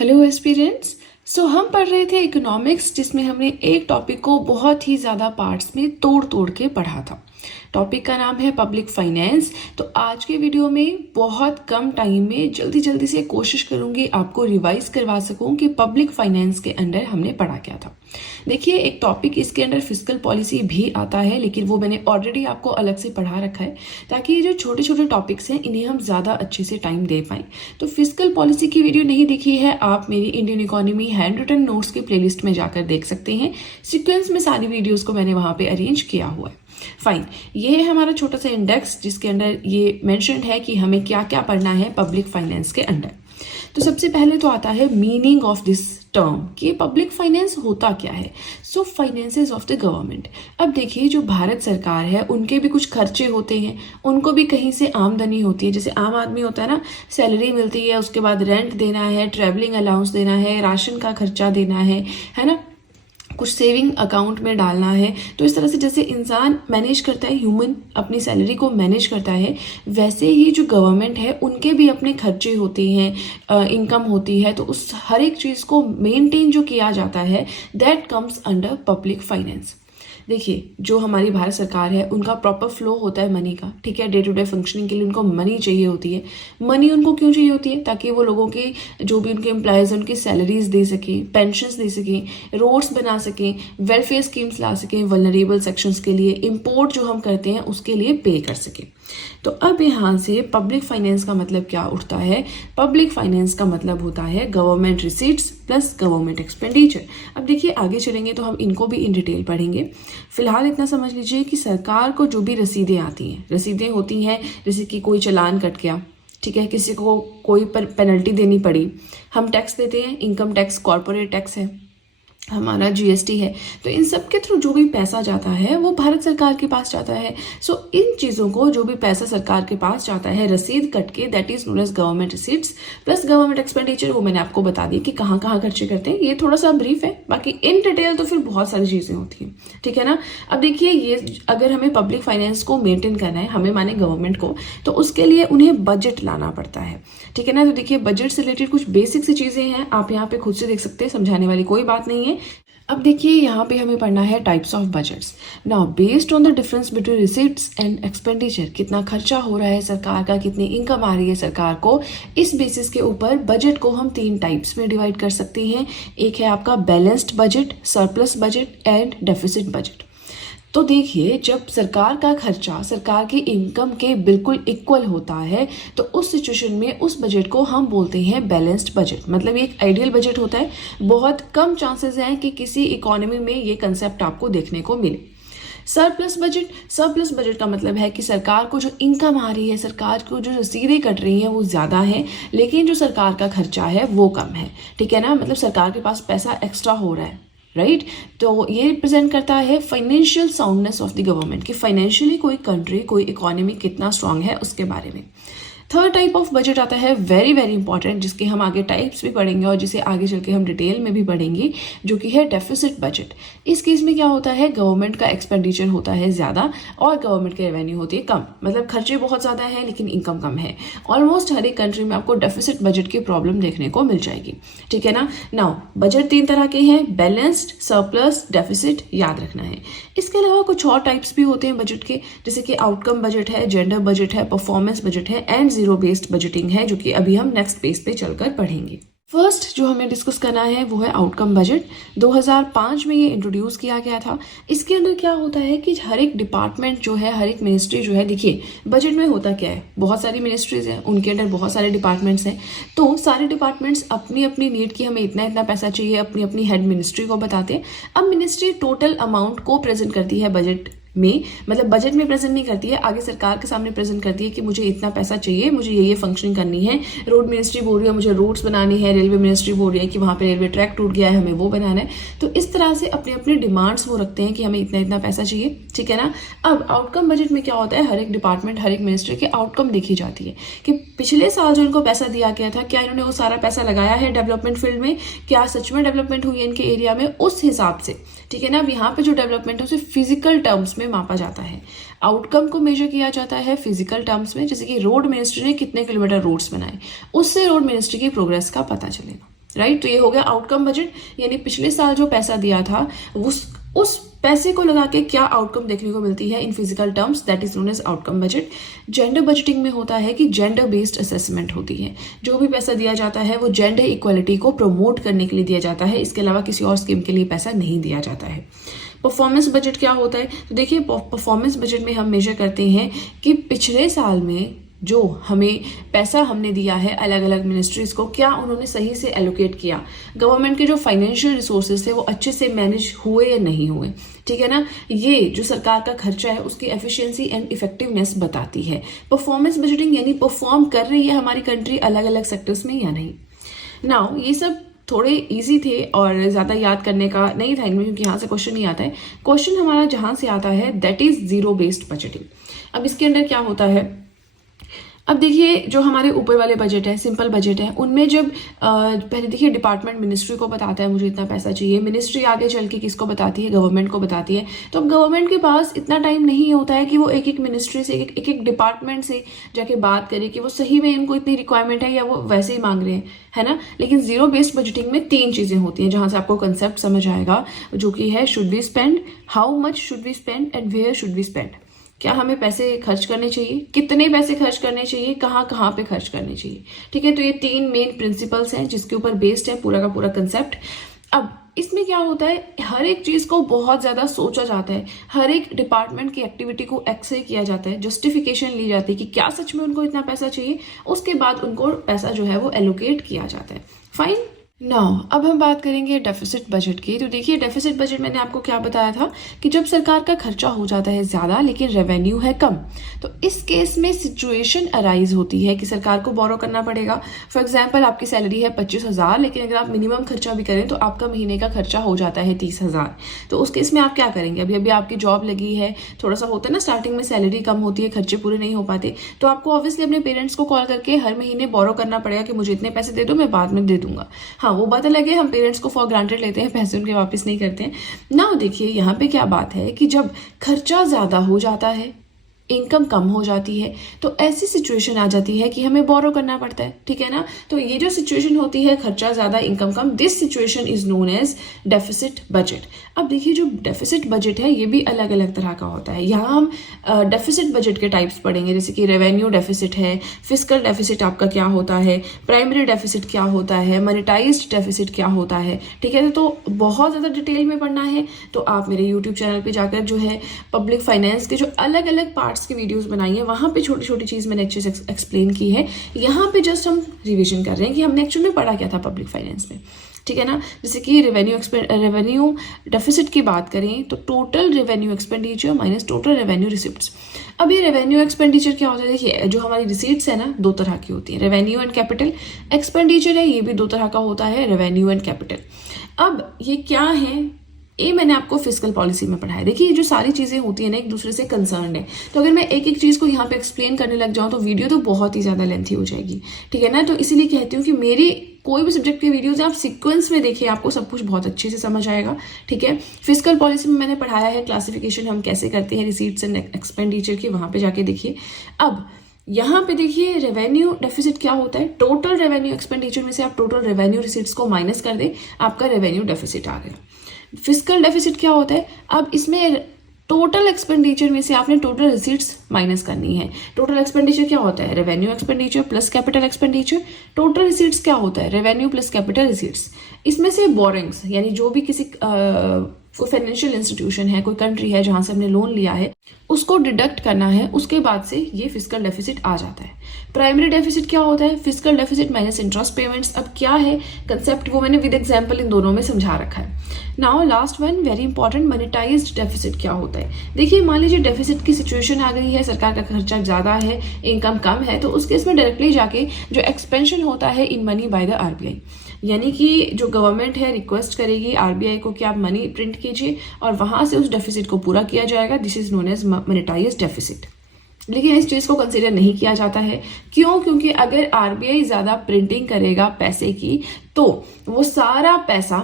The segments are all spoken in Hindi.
Hello aspirants. हम पढ़ रहे थे इकोनॉमिक्स, जिसमें हमने एक टॉपिक को बहुत ही ज़्यादा पार्ट्स में तोड़ तोड़ के पढ़ा था। टॉपिक का नाम है पब्लिक फाइनेंस। तो आज के वीडियो में बहुत कम टाइम में जल्दी जल्दी से कोशिश करूंगी आपको रिवाइज करवा सकूं कि पब्लिक फाइनेंस के अंडर हमने पढ़ा क्या था। देखिए, एक टॉपिक इसके अंडर फिस्कल पॉलिसी भी आता है, लेकिन वो मैंने ऑलरेडी आपको अलग से पढ़ा रखा है ताकि ये जो छोटे छोटे टॉपिक्स हैं इन्हें हम ज़्यादा अच्छे से टाइम दे पाएं। तो फिस्कल पॉलिसी की वीडियो नहीं देखी है, आप मेरी Indian economy hand written notes के प्लेलिस्ट में जाकर देख सकते हैं। सीक्वेंस में सारी वीडियोज़ को मैंने वहाँ पे अरेंज किया हुआ है। फाइन, ये है हमारा छोटा सा इंडेक्स जिसके अंदर ये मेंशन्ड है कि हमें क्या क्या पढ़ना है पब्लिक फाइनेंस के अंडर। तो सबसे पहले तो आता है मीनिंग ऑफ दिस टर्म कि पब्लिक फाइनेंस होता क्या है। Finances of the government. अब देखिए, जो भारत सरकार है उनके भी कुछ खर्चे होते हैं, उनको भी कहीं से आमदनी होती है। जैसे आम आदमी होता है ना, सैलरी मिलती है, उसके बाद रेंट देना है, ट्रैवलिंग अलाउंस देना है, राशन का खर्चा देना है ना, कुछ सेविंग अकाउंट में डालना है। तो इस तरह से जैसे इंसान मैनेज करता है, ह्यूमन अपनी सैलरी को मैनेज करता है, वैसे ही जो गवर्नमेंट है उनके भी अपने खर्चे होते हैं, इनकम होती है। तो उस हर एक चीज़ को मेंटेन जो किया जाता है that comes under public finance. देखिए, जो हमारी भारत सरकार है उनका प्रॉपर फ्लो होता है मनी का, ठीक है। डे टू डे फंक्शनिंग के लिए उनको मनी चाहिए होती है। मनी उनको क्यों चाहिए होती है? ताकि वो लोगों के जो भी उनके एम्प्लॉयज़ हैं उनकी सैलरीज दे सकें, पेंशन्स दे सकें, रोड्स बना सकें, वेलफेयर स्कीम्स ला सकें, वल्नरेबल सेक्शंस के लिए, इम्पोर्ट जो हम करते हैं उसके लिए पे कर सकें। तो अब यहाँ से पब्लिक फाइनेंस का मतलब क्या उठता है? पब्लिक फाइनेंस का मतलब होता है government receipts plus government expenditure. अब देखिए, आगे चलेंगे तो हम इनको भी इन डिटेल पढ़ेंगे। फिलहाल इतना समझ लीजिए कि सरकार को जो भी रसीदें आती हैं, रसीदें होती हैं जैसे कि कोई चालान कट गया, ठीक है, किसी को कोई पेनल्टी देनी पड़ी, हम टैक्स देते हैं, इनकम टैक्स, कॉर्पोरेट टैक्स है, हमारा जीएसटी है। तो इन सब के थ्रू जो भी पैसा जाता है वो भारत सरकार के पास जाता है। इन चीज़ों को जो भी पैसा सरकार के पास जाता है रसीद कट के, that is known as government receipts plus government expenditure. वो मैंने आपको बता दी कि कहाँ कहाँ खर्चे करते हैं। ये थोड़ा सा ब्रीफ है, बाकी इन डिटेल तो फिर बहुत सारी चीज़ें होती हैं, ठीक है ना। अब देखिए, ये अगर हमें पब्लिक फाइनेंस को मेंटेन करना है, हमें माने गवर्नमेंट को, तो उसके लिए उन्हें बजट लाना पड़ता है, ठीक है ना। तो देखिए, बजट से रिलेटेड कुछ बेसिक सी चीज़ें हैं, आप यहाँ पे खुद से देख सकते हैं, समझाने वाली कोई बात नहीं है। अब देखिए, यहाँ पे हमें पढ़ना है types of budgets. Now based on the difference between receipts and expenditure, कितना खर्चा हो रहा है सरकार का, कितनी इनकम आ रही है सरकार को, इस बेसिस के ऊपर बजट को हम 3 टाइप्स में डिवाइड कर सकते हैं। एक है आपका balanced budget, surplus budget and deficit budget. तो देखिए, जब सरकार का खर्चा सरकार की इनकम के बिल्कुल इक्वल होता है तो उस सिचुएशन में उस बजट को हम बोलते हैं बैलेंस्ड बजट। मतलब ये एक आइडियल बजट होता है। बहुत कम चांसेस हैं कि किसी इकोनॉमी में ये कंसेप्ट आपको देखने को मिले। सरप्लस बजट का मतलब है कि सरकार को जो इनकम आ रही है, सरकार को जो रसीदें कट रही हैं वो ज़्यादा है, लेकिन जो सरकार का खर्चा है वो कम है, ठीक है ना। मतलब सरकार के पास पैसा एक्स्ट्रा हो रहा है, राइट। तो ये रिप्रेजेंट करता है financial soundness of the government, कि फाइनेंशियली कोई कंट्री, कोई इकोनॉमी कितना स्ट्रांग है उसके बारे में। थर्ड टाइप ऑफ बजट आता है, वेरी वेरी इंपॉर्टेंट, जिसके हम आगे टाइप्स भी पढ़ेंगे और जिसे आगे चल के हम डिटेल में भी पढ़ेंगे, जो कि है डेफिसिट बजट। इस केस में क्या होता है, गवर्नमेंट का एक्सपेंडिचर होता है ज़्यादा और गवर्नमेंट की रेवेन्यू होती है कम। मतलब खर्चे बहुत ज़्यादा है लेकिन इनकम कम है। ऑलमोस्ट हर एक कंट्री में आपको डेफिसिट बजट की प्रॉब्लम देखने को मिल जाएगी, ठीक है ना। नाउ बजट 3 तरह के हैं, बैलेंस्ड, सरप्लस, डेफिसिट, याद रखना है। इसके अलावा कुछ और टाइप्स भी होते हैं बजट के, जैसे कि आउटकम बजट है, जेंडर बजट है, परफॉर्मेंस बजट है एंड जीरो बेस्ड बजटिंग है, जो कि अभी हम नेक्स्ट पेज पे चलकर पढ़ेंगे। फर्स्ट जो हमें डिस्कस करना है वो है आउटकम बजट। 2005 में ये इंट्रोड्यूस किया गया था। इसके अंदर क्या होता है कि हर एक डिपार्टमेंट जो है, हर एक मिनिस्ट्री जो है, देखिए बजट में होता क्या है, बहुत सारी मिनिस्ट्रीज हैं, उनके अंदर बहुत सारे डिपार्टमेंट्स हैं। तो सारे डिपार्टमेंट्स अपनी अपनी नीड की, हमें इतना इतना पैसा चाहिए, अपनी अपनी हेड मिनिस्ट्री को बताते हैं। अब मिनिस्ट्री टोटल अमाउंट को प्रेजेंट करती है बजट में, मतलब बजट में प्रेजेंट नहीं करती है, आगे सरकार के सामने प्रेजेंट करती है कि मुझे इतना पैसा चाहिए, मुझे ये फंक्शनिंग करनी है। रोड मिनिस्ट्री बोल रही है मुझे रोड्स बनानी है, रेलवे मिनिस्ट्री बोल रही है कि वहाँ पे रेलवे ट्रैक टूट गया है, हमें वो बनाना है। तो इस तरह से अपने अपने डिमांड्स वो रखते हैं कि हमें इतना इतना पैसा चाहिए, ठीक है ना। अब आउटकम बजट में क्या होता है, हर एक डिपार्टमेंट, हर एक मिनिस्ट्री के आउटकम देखी जाती है कि पिछले साल जो इनको पैसा दिया गया था, क्या इन्होंने वो सारा पैसा लगाया है डेवलपमेंट फील्ड में, क्या सच में डेवलपमेंट हुई है इनके एरिया में, उस हिसाब से, ठीक है ना। अब यहाँ पे जो डेवलपमेंट है उसे फिजिकल टर्म्स में मापा जाता है। आउटकम को मेजर किया जाता है फिजिकल टर्म्स में, जैसे कि रोड मिनिस्ट्री ने कितने किलोमीटर रोड्स बनाए, उससे रोड मिनिस्ट्री की प्रोग्रेस का पता चलेगा। राइट। तो ये हो गया आउटकम बजट, यानी पिछले साल जो पैसा दिया था उस पैसे को लगा के क्या आउटकम देखने को मिलती है in physical terms, that is known as outcome budget. Gender budgeting में होता है कि जेंडर बेस्ड असेसमेंट होती है, जो भी पैसा दिया जाता है वो जेंडर इक्वालिटी को प्रमोट करने के लिए दिया जाता है, इसके अलावा किसी और स्कीम के लिए पैसा नहीं दिया जाता है। परफॉर्मेंस बजट क्या होता है, तो देखिए परफॉर्मेंस बजट में हम मेजर करते हैं कि पिछले साल में जो हमें पैसा हमने दिया है अलग अलग मिनिस्ट्रीज को, क्या उन्होंने सही से एलोकेट किया, गवर्नमेंट के जो फाइनेंशियल रिसोर्सेज थे वो अच्छे से मैनेज हुए या नहीं हुए, ठीक है ना। ये जो सरकार का खर्चा है उसकी एफिशिएंसी एंड इफेक्टिवनेस बताती है। परफॉर्मेंस बजटिंग यानी परफॉर्म कर रही है हमारी कंट्री अलग अलग सेक्टर्स में या नहीं। नाउ ये सब थोड़े इजी थे और ज़्यादा याद करने का नहीं था इनमें, क्योंकि यहाँ से क्वेश्चन नहीं आता है। क्वेश्चन हमारा जहाँ से आता है that is zero based budgeting. अब इसके अंदर क्या होता है, अब देखिए जो हमारे ऊपर वाले बजट है, सिंपल बजट है, उनमें जब पहले देखिए डिपार्टमेंट मिनिस्ट्री को बताता है मुझे इतना पैसा चाहिए, मिनिस्ट्री आगे चल के किसको बताती है, गवर्नमेंट को बताती है। तो अब गवर्नमेंट के पास इतना टाइम नहीं होता है कि वो एक एक मिनिस्ट्री से एक एक डिपार्टमेंट से जाके बात करे कि वो सही में इनको इतनी रिक्वायरमेंट है या वो वैसे ही मांग रहे हैं, है ना। लेकिन जीरो बेस्ड बजटिंग में 3 चीजें होती हैं जहां से आपको कंसेप्ट समझ आएगा, जो कि है should we spend, how much should we spend and where should we spend. क्या हमें पैसे खर्च करने चाहिए, कितने पैसे खर्च करने चाहिए, कहाँ कहाँ पे खर्च करने चाहिए, ठीक है। तो ये 3 मेन प्रिंसिपल्स हैं जिसके ऊपर बेस्ड है पूरा का पूरा कंसेप्ट। अब इसमें क्या होता है, हर एक चीज को बहुत ज्यादा सोचा जाता है, हर एक डिपार्टमेंट की एक्टिविटी को एक्सरे किया जाता है, जस्टिफिकेशन ली जाती है कि क्या सच में उनको इतना पैसा चाहिए, उसके बाद उनको पैसा जो है वो एलोकेट किया जाता है। फाइन। नाउ अब हम बात करेंगे डेफिसिट बजट की। तो देखिए डेफिसिट बजट मैंने आपको क्या बताया था कि जब सरकार का खर्चा हो जाता है ज्यादा लेकिन रेवेन्यू है कम, तो इस केस में सिचुएशन अराइज होती है कि सरकार को बोरो करना पड़ेगा। फॉर एग्जांपल आपकी सैलरी है 25,000, लेकिन अगर आप मिनिमम खर्चा भी करें तो आपका महीने का खर्चा हो जाता है 30,000। तो उस केस में आप क्या करेंगे, अभी अभी आपकी जॉब लगी है, थोड़ा सा होता है ना स्टार्टिंग में सैलरी कम होती है, खर्चे पूरे नहीं हो पाते, तो आपको ऑब्वियसली अपने पेरेंट्स को कॉल करके हर महीने बोरो करना पड़ेगा कि मुझे इतने पैसे दे दो, मैं बाद में दे दूंगा। हाँ, वो बात अलग है, हम पेरेंट्स को फॉर ग्रांटेड लेते हैं, पैसे उनके वापस नहीं करते हैं ना। देखिए यहाँ पे क्या बात है कि जब खर्चा ज्यादा हो जाता है, इनकम कम हो जाती है, तो ऐसी सिचुएशन आ जाती है कि हमें बोरो करना पड़ता है, ठीक है ना। तो ये जो सिचुएशन होती है खर्चा ज्यादा इनकम कम, this situation is known as deficit budget. अब देखिए जो डेफिसिट बजट है ये भी अलग अलग तरह का होता है। यहाँ हम डेफिसिट बजट के टाइप्स पढ़ेंगे, जैसे कि रेवेन्यू डेफिसिट है, फिस्कल डेफिसिट आपका क्या होता है, प्राइमरी डेफिसिट क्या होता है, मॉनेटाइज्ड डेफिसिट क्या होता है, ठीक है। तो बहुत ज्यादा डिटेल में पढ़ना है तो आप मेरे यूट्यूब चैनल पे जाकर जो है पब्लिक फाइनेंस के जो अलग अलग पार्ट्स की वीडियोस बनाई है, वहां पे छोटी छोटी चीज मैंने अच्छे से एक्सप्लेन की है। यहाँ पे जस्ट हम रिवीजन कर रहे हैं कि हमने एक्चुअली में पढ़ा क्या था पब्लिक फाइनेंस में, ठीक है ना। जैसे कि रेवेन्यू डेफिसिट की बात करें तो total revenue expenditure minus total revenue receipts. अब ये रेवेन्यू एक्सपेंडिचर क्या होता है, देखिए जो हमारी रिसीट्स है ना 2 तरह की होती है, रेवेन्यू एंड कैपिटल। एक्सपेंडिचर है ये भी 2 तरह का होता है, रेवेन्यू एंड कैपिटल। अब ये क्या है, ये मैंने आपको फिस्कल पॉलिसी में पढ़ाया। देखिए ये जो सारी चीजें होती है ना एक दूसरे से कंसर्न है, तो अगर मैं एक एक चीज को यहाँ पे एक्सप्लेन करने लग जाऊं तो वीडियो तो बहुत ही ज्यादा लेंथी हो जाएगी, ठीक है ना। तो इसीलिए कहती हूँ कि मेरी कोई भी सब्जेक्ट की वीडियोस आप सीक्वेंस में देखिए, आपको सब कुछ बहुत अच्छे से समझ आएगा, ठीक है। फिस्कल पॉलिसी में मैंने पढ़ाया है क्लासिफिकेशन हम कैसे करते हैं रिसीट्स एंड एक्सपेंडिचर की, वहां पे जाके देखिए। अब यहाँ पे देखिए रेवेन्यू डेफिसिट क्या होता है, टोटल रेवेन्यू एक्सपेंडिचर में से आप टोटल रेवेन्यू रिसीट्स को माइनस कर दे, आपका रेवेन्यू डेफिसिट आ गया। फिस्कल डेफिसिट क्या होता है, अब इसमें टोटल एक्सपेंडिचर में से आपने टोटल रिसीट्स माइनस करनी है। टोटल एक्सपेंडिचर क्या होता है, revenue expenditure plus capital expenditure. Total receipts क्या होता है, रेवेन्यू प्लस कैपिटल रिसीट्स। इसमें से बोरिंग्स यानी जो भी किसी कोई फाइनेंशियल इंस्टीट्यूशन है, कोई कंट्री है जहां से हमने लोन लिया है, उसको डिडक्ट करना है, उसके बाद से ये फिस्कल डेफिसिट आ जाता है। प्राइमरी डेफिसिट क्या होता है, fiscal deficit minus interest payments. अब क्या है कंसेप्ट, वो मैंने विद एग्जांपल इन दोनों में समझा रखा है। Now last one very important, monetised deficit क्या होता है। देखिए मान लीजिए डेफिसिट की सिचुएशन आ गई है, सरकार का खर्चा ज्यादा है, इनकम कम है, तो उस केस में डायरेक्टली जाके जो एक्सपेंशन होता है in money by the RBI, यानी कि जो गवर्नमेंट है रिक्वेस्ट करेगी आरबीआई को कि आप मनी प्रिंट कीजिए और वहां से उस डेफिसिट को पूरा किया जाएगा। This is known as monetised deficit. लेकिन इस चीज को कंसीडर नहीं किया जाता है, क्यों? क्योंकि अगर आरबीआई ज्यादा प्रिंटिंग करेगा पैसे की तो वो सारा पैसा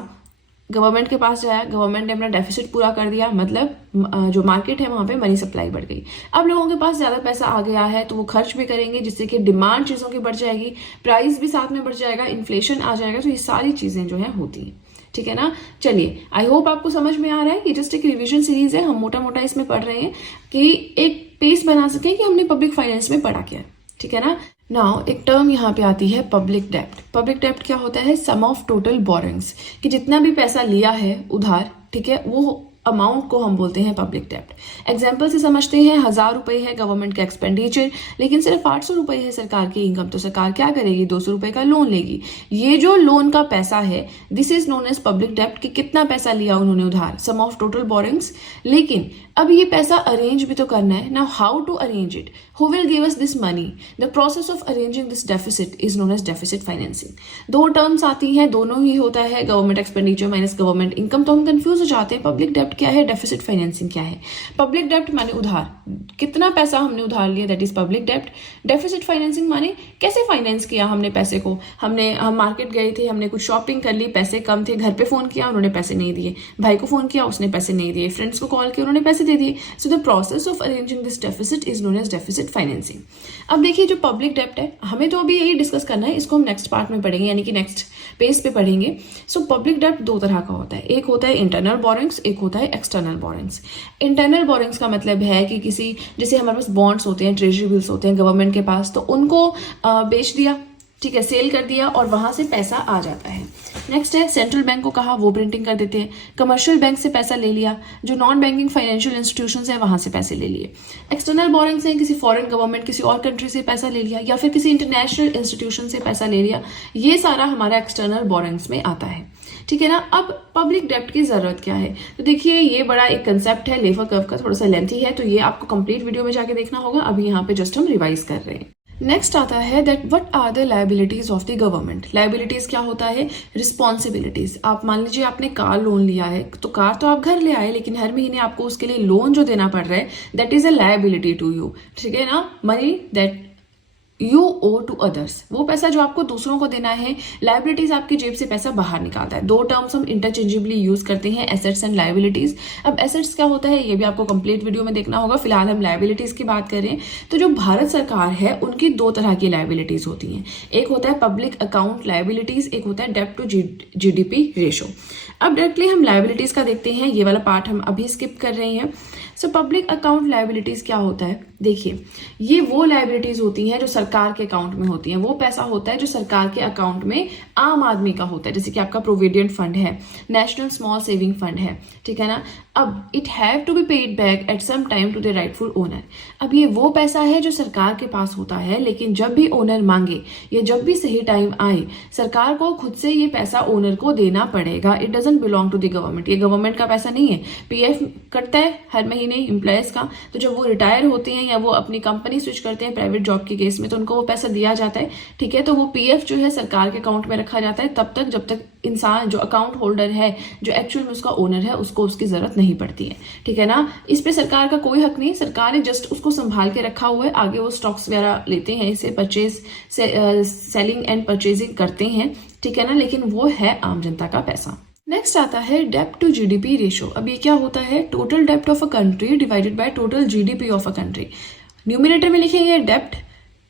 गवर्नमेंट के पास जाया, गवर्नमेंट ने अपना डेफिसिट पूरा कर दिया, मतलब जो मार्केट है वहां पे मनी सप्लाई बढ़ गई। अब लोगों के पास ज्यादा पैसा आ गया है तो वो खर्च भी करेंगे, जिससे कि डिमांड चीजों की बढ़ जाएगी, प्राइस भी साथ में बढ़ जाएगा, इन्फ्लेशन आ जाएगा। तो ये सारी चीजें जो है होती हैं, ठीक है ना। चलिए, आई होप आपको समझ में आ रहा है। ये जस्ट एक रिविजन सीरीज है, हम मोटा मोटा इसमें पढ़ रहे हैं कि एक पेस बना सके कि हमने पब्लिक फाइनेंस में पढ़ा क्या है, ठीक है ना। नाउ एक टर्म यहाँ पे आती है पब्लिक डेप्ट। पब्लिक डेप्ट क्या होता है? सम ऑफ टोटल बोरिंग्स, कि जितना भी पैसा लिया है उधार, ठीक है, वो अमाउंट को हम बोलते हैं पब्लिक डेप्ट। एग्जाम्पल से समझते हैं, 1000 रुपए है गवर्नमेंट का एक्सपेंडिचर, लेकिन सिर्फ 800 रुपए है सरकार की इनकम, तो सरकार क्या करेगी? 200 रुपए का लोन लेगी। ये जो लोन का पैसा है, this is known as public डेप्ट, कि कितना पैसा लिया उन्होंने उधार, सम ऑफ टोटल बोरिंग्स। लेकिन अब ये पैसा अरेंज भी तो करना है ना। How to arrange it? Who will give us this money? The process of arranging this deficit is known as deficit financing. दो टर्म्स आती हैं, दोनों ही होता है government expenditure minus government income, तो हम कंफ्यूज हो जाते हैं। पब्लिक डेप्ट क्या है, डेफिसिट फाइनेंसिंग क्या है? पब्लिक डेप्ट माने उधार, कितना पैसा हमने उधार लिया, दैट इज पब्लिक डेप्ट। डेफिसिट फाइनेंसिंग माने कैसे फाइनेंस किया हमने पैसे को। हम मार्केट गए थे, हमने कुछ शॉपिंग कर ली, पैसे कम थे, घर पे फोन किया, उन्होंने पैसे नहीं दिए, भाई को फोन किया, उसने पैसे नहीं दिए, फ्रेंड्स को कॉल किया, उन्होंने पैसे दे दिए। So the process of arranging this deficit is known as deficit financing. अब देखिए, जो पब्लिक डेप्ट है, हमें तो अभी यही डिस्कस करना है, इसको हम नेक्स्ट पार्ट में पढ़ेंगे, यानी कि नेक्स्ट पेज पे पढ़ेंगे। सो पब्लिक डेप्ट दो तरह का होता है, एक होता है इंटरनल बोरिंग्स, एक होता है एक्सटर्नल बोरिंग्स। इंटरनल बोरिंग्स का मतलब है कि किसी, जैसे हमारे पास बॉन्ड्स होते हैं, ट्रेजरी बिल्स होते हैं गवर्नमेंट के पास, तो उनको बेच दिया, ठीक है, सेल कर दिया, और वहां से पैसा आ जाता है। नेक्स्ट है सेंट्रल बैंक को कहा, वो प्रिंटिंग कर देते हैं। कमर्शियल बैंक से पैसा ले लिया, जो नॉन बैंकिंग फाइनेंशियल इंस्टीट्यूशंस है वहां से पैसे ले लिए। एक्सटर्नल बोरिंग्स हैं, किसी फॉरेन गवर्नमेंट, किसी और कंट्री से पैसा ले लिया, या फिर किसी इंटरनेशनल इंस्टीट्यूशन से पैसा ले लिया। ये सारा हमारा एक्सटर्नल बोरिंग्स में आता है, ठीक है ना। अब पब्लिक डेप्ट की जरूरत क्या है? तो देखिए, ये बड़ा एक कंसेप्ट है, लेफर कर्व का, थोड़ा सा लेंथी है, तो ये आपको कंप्लीट वीडियो में जाके देखना होगा। अभी यहाँ पे जस्ट हम रिवाइज कर रहे हैं। नेक्स्ट आता है that what are the liabilities of the government. Liabilities क्या होता है? रिस्पॉन्सिबिलिटीज। आप मान लीजिए आपने कार लोन लिया है, तो कार तो आप घर ले आए, लेकिन हर महीने आपको उसके लिए लोन जो देना पड़ रहा है, that is a liability to you, ठीक है ना। Money that you owe to others, वो पैसा जो आपको दूसरों को देना है। लायबिलिटीज आपकी जेब से पैसा बाहर निकालता है। दो टर्म्स हम इंटरचेंजेबली यूज करते हैं, एसेट्स एंड लायबिलिटीज। अब एसेट्स क्या होता है, ये भी आपको कंप्लीट वीडियो में देखना होगा, फिलहाल हम लायबिलिटीज की बात करें। तो जो भारत सरकार है, उनकी दो तरह की लायबिलिटीज होती हैं। एक होता है पब्लिक अकाउंट लायबिलिटीज, एक होता है डेब्ट टू जीडीपी रेशो। अब डायरेक्टली हम लायबिलिटीज का देखते हैं, ये वाला पार्ट हम अभी स्किप कर रहे हैं। सो पब्लिक अकाउंट लायबिलिटीज क्या होता है? देखिए, ये वो लायबिलिटीज होती हैं जो सरकार के अकाउंट में होती हैं। वो पैसा होता है जो सरकार के अकाउंट में आम आदमी का होता है, जैसे कि आपका प्रोविडेंट फंड है, नेशनल स्मॉल सेविंग फंड है, ठीक है ना। अब it have to be paid back at some time to the rightful owner. अब ये वो पैसा है जो सरकार के पास होता है, लेकिन जब भी ओनर मांगे या जब भी सही टाइम आए, सरकार को खुद से ये पैसा ओनर को देना पड़ेगा। It doesn't belong to the government. ये गवर्नमेंट का पैसा नहीं है। पीएफ कटता है हर महीने एम्प्लॉयज का, तो जब वो रिटायर होते हैं या वो अपनी कंपनी स्विच करते हैं प्राइवेट जॉब के केस में, तो उनको वो पैसा दिया जाता है, ठीक है। तो वो पीएफ जो है सरकार के अकाउंट में रखा जाता है तब तक जब तक इंसान जो अकाउंट होल्डर है, जो एक्चुअल में उसका ओनर है, उसको उसकी जरूरत नहीं पड़ती है, ठीक है ना। इस पे सरकार का कोई हक नहीं, सरकार ने जस्ट उसको संभाल के रखा हुआ है। आगे वो स्टॉक्स वगैरह लेते हैं, इसे परचेज सेलिंग एंड परचेजिंग करते हैं, ठीक है ना, लेकिन वो है आम जनता का पैसा। नेक्स्ट आता है डेप्ट टू जीडीपी रेशो। अब ये क्या होता है? टोटल डेप्ट of a country divided by total GDP of a country. Numerator में लिखेंगे डेप्ट,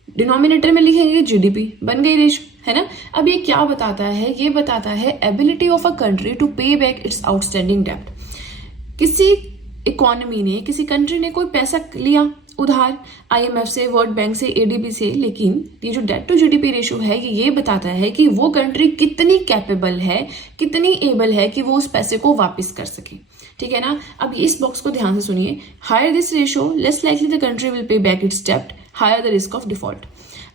डिनोमिनेटर में लिखेंगे जीडीपी, बन गई रेशो, है ना। अब ये क्या बताता है? ये बताता है ability of a country to pay back its outstanding डेप्ट। किसी इकोनॉमी ने, किसी कंट्री ने कोई पैसा लिया उधार, आईएमएफ से, वर्ल्ड बैंक से, एडीबी से, लेकिन ये जो डेट टू जीडीपी रेशियो है, ये बताता है कि वो कंट्री कितनी कैपेबल है, कितनी एबल है कि वो उस पैसे को वापस कर सके, ठीक है ना। अब इस बॉक्स को ध्यान से सुनिए। Higher this ratio, less likely the country will pay back its डेप्ट, higher the risk of default.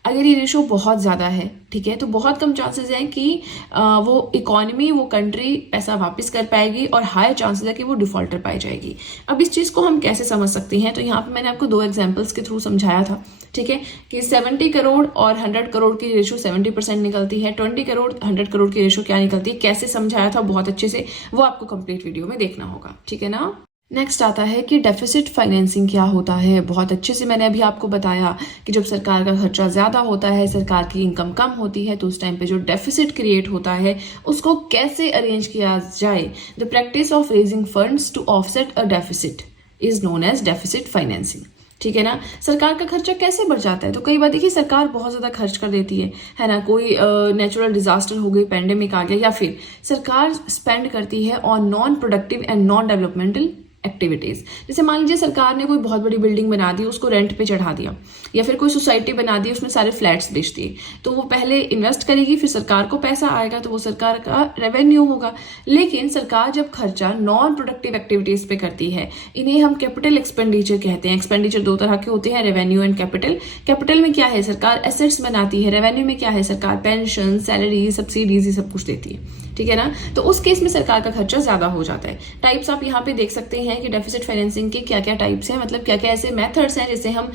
अगर ये रेशो बहुत ज़्यादा है, ठीक है, तो बहुत कम चांसेस हैं कि वो इकोनॉमी, वो कंट्री पैसा वापस कर पाएगी, और हाई चांसेस है कि वो डिफॉल्टर पाई जाएगी। अब इस चीज़ को हम कैसे समझ सकते हैं? तो यहाँ पे मैंने आपको दो एग्जांपल्स के थ्रू समझाया था, ठीक है, कि 70 करोड़ और 100 करोड़ की रेशो 70% निकलती है, 20 करोड़ 100 करोड़ की रेशो क्या निकलती है, कैसे समझाया था बहुत अच्छे से, वो आपको कंप्लीट वीडियो में देखना होगा, ठीक है ना। नेक्स्ट आता है कि डेफिसिट फाइनेंसिंग क्या होता है। बहुत अच्छे से मैंने अभी आपको बताया कि जब सरकार का खर्चा ज़्यादा होता है, सरकार की इनकम कम होती है, तो उस टाइम पे जो डेफिसिट क्रिएट होता है उसको कैसे अरेंज किया जाए। The practice of raising funds to offset a deficit is known as deficit financing. ठीक है ना। सरकार का खर्चा कैसे बढ़ जाता है, तो कई बार देखिए सरकार बहुत ज़्यादा खर्च कर देती है ना। कोई नेचुरल डिजास्टर हो गई, पैंडेमिक आ गया, या फिर सरकार स्पेंड करती है on non productive and non developmental activities. जैसे मान लीजिए सरकार ने कोई बहुत बड़ी बिल्डिंग बना दी, उसको रेंट पे चढ़ा दिया, या फिर कोई सोसाइटी बना दी, उसमें सारे फ्लैट्स बेच दिए, तो वो पहले इन्वेस्ट करेगी, फिर सरकार को पैसा आएगा, तो वो सरकार का रेवेन्यू होगा। लेकिन सरकार जब खर्चा नॉन प्रोडक्टिव एक्टिविटीज पे करती है, इन्हें हम कैपिटल एक्सपेंडिचर कहते हैं। एक्सपेंडिचर दो तरह के होते हैं, रेवेन्यू एंड कैपिटल। कैपिटल में क्या है, सरकार एसेट्स बनाती है। रेवेन्यू में क्या है, सरकार पेंशन, सैलरी, सब्सिडीज, ये सब कुछ देती है। ठीक है ना। तो उस केस में सरकार का खर्चा ज्यादा हो जाता है। टाइप्स आप यहाँ पे देख सकते हैं कि डेफिसिट फाइनेंसिंग के क्या क्या टाइप्स हैं, मतलब क्या क्या ऐसे मेथड्स हैं जिससे हम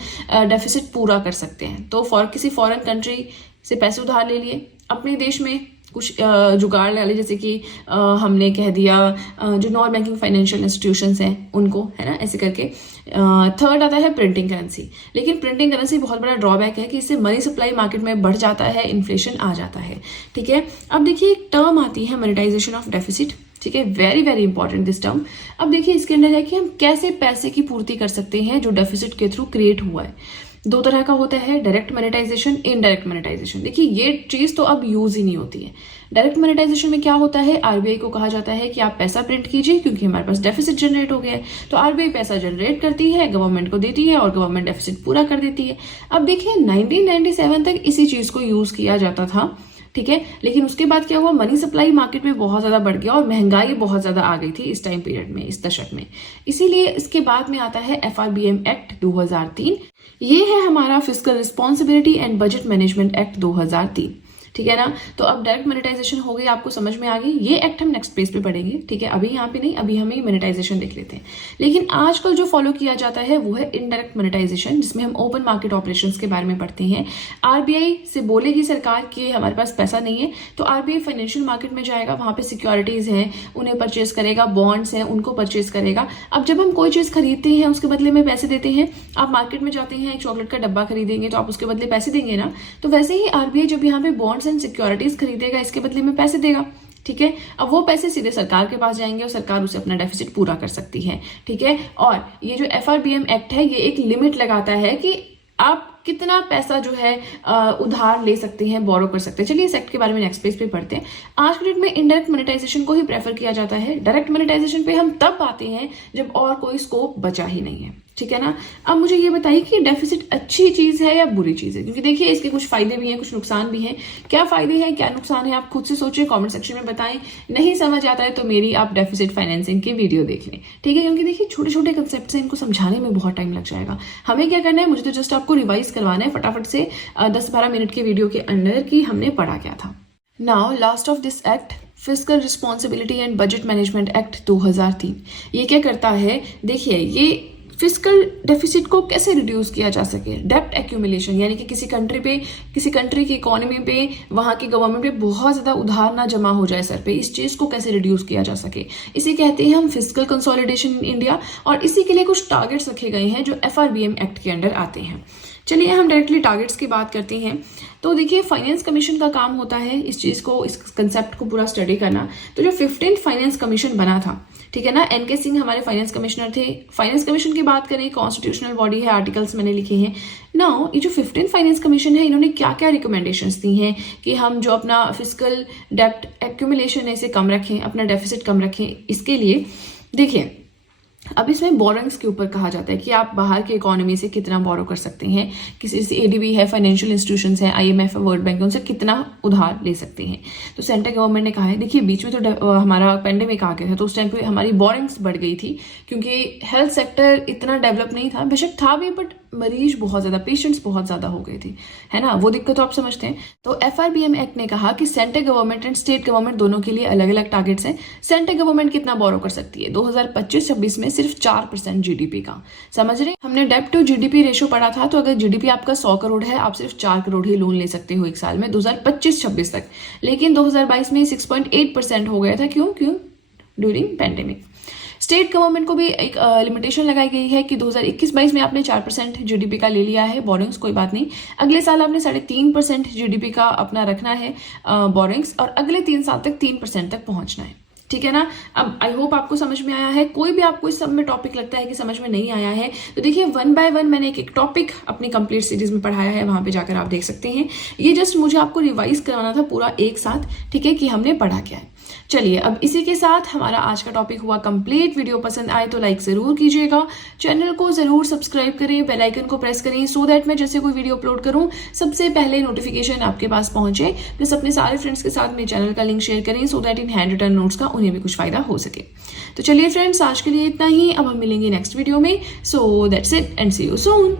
डेफिसिट पूरा कर सकते हैं। तो किसी फॉरेन कंट्री से पैसे उधार ले लिए, अपने देश में कुछ जुगाड़ डाले, जैसे कि हमने कह दिया जो नॉन बैंकिंग फाइनेंशियल इंस्टीट्यूशंस हैं उनको, है ना, ऐसे करके। थर्ड आता है प्रिंटिंग करेंसी। लेकिन प्रिंटिंग करेंसी बहुत बड़ा ड्रॉबैक है कि इससे मनी सप्लाई मार्केट में बढ़ जाता है, इन्फ्लेशन आ जाता है। ठीक है। अब देखिए एक टर्म आती है मोनेटाइजेशन ऑफ डेफिसिट। ठीक है, very very important this term. अब देखिए इसके अंदर है कि हम कैसे पैसे की पूर्ति कर सकते हैं जो डेफिसिट के थ्रू क्रिएट हुआ है। दो तरह का होता है, डायरेक्ट मोनेटाइजेशन, इनडायरेक्ट मोनेटाइजेशन। देखिए ये चीज तो अब यूज ही नहीं होती है। डायरेक्ट मोनेटाइजेशन में क्या होता है, आरबीआई को कहा जाता है कि आप पैसा प्रिंट कीजिए क्योंकि हमारे पास डेफिसिट जनरेट हो गया है। तो आरबीआई पैसा जनरेट करती है, गवर्नमेंट को देती है और गवर्नमेंट डेफिसिट पूरा कर देती है। अब देखिए 1997 तक इसी चीज को यूज किया जाता था। ठीक है। लेकिन उसके बाद क्या हुआ, मनी सप्लाई मार्केट में बहुत ज्यादा बढ़ गया और महंगाई बहुत ज्यादा आ गई थी इस टाइम पीरियड में, इस दशक में। इसीलिए इसके बाद में आता है एफआरबीएम एक्ट 2003। ये है हमारा fiscal responsibility and budget management act 2003। ठीक है ना। तो अब डायरेक्ट मोनेटाइजेशन हो गई, आपको समझ में आ गई। ये एक्ट हम नेक्स्ट पेज पे पढ़ेंगे। ठीक है, अभी यहाँ पे नहीं, अभी हमें मोनेटाइजेशन देख लेते हैं। लेकिन आजकल जो फॉलो किया जाता है वो है इनडायरेक्ट मोनेटाइजेशन, जिसमें हम ओपन मार्केट ऑपरेशंस के बारे में पढ़ते हैं। आरबीआई से बोलेगी सरकार कि हमारे पास पैसा नहीं है, तो आरबीआई फाइनेंशियल मार्केट में जाएगा, वहां पे सिक्योरिटीज हैं उन्हें परचेज करेगा, बॉन्ड्स हैं उनको परचेज करेगा। अब जब हम कोई चीज खरीदते हैं उसके बदले में पैसे देते हैं। आप मार्केट में जाते हैं, एक चॉकलेट का डब्बा खरीदेंगे तो आप उसके बदले पैसे देंगे ना। तो वैसे ही आरबीआई जब यहाँ पे बॉन्ड्स एंड सिक्योरिटीज खरीदेगा, इसके बदले में पैसे देगा। ठीक है। अब वो पैसे सीधे सरकार के पास जाएंगे और सरकार उसे अपना डेफिसिट पूरा कर सकती है। ठीक है। और ये जो एफआरबीएम एक्ट है, ये एक लिमिट लगाता है कि आप कितना पैसा जो है उधार ले सकते हैं, बोरो कर सकते हैं। चलिए इस एक्ट के बारे में नेक्स्ट पेज पे पढ़ते हैं। आज के डेट में इनडायरेक्ट मोनेटाइजेशन को ही प्रेफर किया जाता है। डायरेक्ट मोनेटाइजेशन पे हम तब आते हैं जब और कोई स्कोप बचा ही नहीं है। ठीक है ना। अब मुझे ये बताइए कि डेफिसिट अच्छी चीज है या बुरी चीज है, क्योंकि देखिए इसके कुछ फायदे भी हैं, कुछ नुकसान भी हैं। क्या फायदे हैं, क्या नुकसान है, आप खुद से सोचिए, कमेंट सेक्शन में बताएं। नहीं समझ आता है तो मेरी आप डेफिसिट फाइनेंसिंग की वीडियो देख लें। ठीक है, क्योंकि देखिए छोटे छोटे कंसेप्ट हैं, इनको समझाने में बहुत टाइम लग जाएगा। हमें क्या करना है, मुझे तो जस्ट आपको रिवाइज करवाना है फटाफट से 10-12 मिनट के वीडियो के अंदर कि हमने पढ़ा क्या था। Now last of this act, fiscal responsibility and budget management act 2003। ये क्या करता है, देखिए ये फिस्कल डेफिसिट को कैसे रिड्यूस किया जा सके। डेप्ट एक्यूमुलेशन, यानी कि किसी कंट्री की इकोनॉमी पे, वहां की गवर्नमेंट पे बहुत ज्यादा उधार ना जमा हो जाए सर पे, इस चीज को कैसे रिड्यूस किया जा सके, इसे कहते हैं हम फिस्कल कंसोलिडेशन इन इंडिया। और इसी के लिए कुछ टारगेट्स रखे गए हैं जो एफआरबीएम एक्ट के अंडर आते हैं। चलिए हम डायरेक्टली टारगेट्स की बात करते हैं। तो देखिए फाइनेंस कमीशन का काम होता है इस चीज को, इस कंसेप्ट को पूरा स्टडी करना। तो जो 15th फाइनेंस कमीशन बना था, ठीक है ना, एनके सिंह हमारे फाइनेंस कमिश्नर थे। फाइनेंस कमीशन की बात करें, कॉन्स्टिट्यूशनल बॉडी है, आर्टिकल्स मैंने लिखे हैं। नाउ ये जो 15th फाइनेंस कमीशन है, इन्होंने क्या क्या रिकमेंडेशंस दी हैं कि हम जो अपना फिस्कल डेप्ट एक्यूमुलेशन है इसे कम रखें, अपना डेफिसिट कम रखें। इसके लिए देखिए अब इसमें बोरोइंग्स के ऊपर कहा जाता है कि आप बाहर की इकोनॉमी से कितना बोरो कर सकते हैं, किसी से एडीबी है, फाइनेंशियल इंस्टीट्यूशंस है, आईएमएफ है, वर्ल्ड बैंक है, उनसे कितना उधार ले सकते हैं। तो सेंट्रल गवर्नमेंट ने कहा है, देखिए बीच में तो हमारा पेंडेमिक आ गया था, तो उस टाइम पे हमारी बोरोइंग्स बढ़ गई थी क्योंकि हेल्थ सेक्टर इतना डेवलप नहीं था, बेशक था भी, बट मरीज बहुत ज्यादा, पेशेंट्स बहुत ज्यादा हो गए थे, है ना, वो दिक्कत तो आप समझते हैं। तो एफआरबीएम एक्ट ने कहा कि central government and state government दोनों के लिए अलग अलग टारगेट्स हैं। सेंट्रल गवर्नमेंट कितना बोरो कर सकती है 2025-26 में, सिर्फ 4% जीडीपी का। समझ रहे हैं, हमने डेप्ट टू जीडीपी रेशियो पढ़ा था। तो अगर जीडीपी आपका 100 करोड़ है, आप सिर्फ 4 करोड़ ही लोन ले सकते हो एक साल में 2025-26 तक। लेकिन 2022 में 6.8% हो गया था। क्यों ड्यूरिंग पेंडेमिक। स्टेट गवर्नमेंट को भी एक लिमिटेशन लगाई गई है कि 2021-22 में आपने 4% जीडीपी का ले लिया है बोरिंग्स, कोई बात नहीं, अगले साल आपने 3.5% जीडीपी का अपना रखना है बोरिंग्स, और अगले 3 साल तक 3% तक पहुंचना है। ठीक है ना। अब आई होप आपको समझ में आया है। कोई भी आपको इस सब में टॉपिक लगता है कि समझ में नहीं आया है तो देखिए 1 बाय 1 मैंने एक टॉपिक अपनी कंप्लीट सीरीज में पढ़ाया है, वहां पे जाकर आप देख सकते हैं। ये जस्ट मुझे आपको रिवाइज करवाना था पूरा एक साथ, ठीक है, कि हमने पढ़ा क्या है। चलिए अब इसी के साथ हमारा आज का टॉपिक हुआ कंप्लीट। वीडियो पसंद आए तो लाइक जरूर कीजिएगा, चैनल को जरूर सब्सक्राइब करें, बेल आइकन को प्रेस करें सो दैट मैं जैसे कोई वीडियो अपलोड करूं सबसे पहले नोटिफिकेशन आपके पास पहुंचे। प्लस अपने सारे फ्रेंड्स के साथ मेरे चैनल का लिंक शेयर करें so that in hand written notes का उन्हें भी कुछ फायदा हो सके। तो चलिए फ्रेंड्स, आज के लिए इतना ही। अब हम मिलेंगे नेक्स्ट वीडियो में। So that's it and see you soon.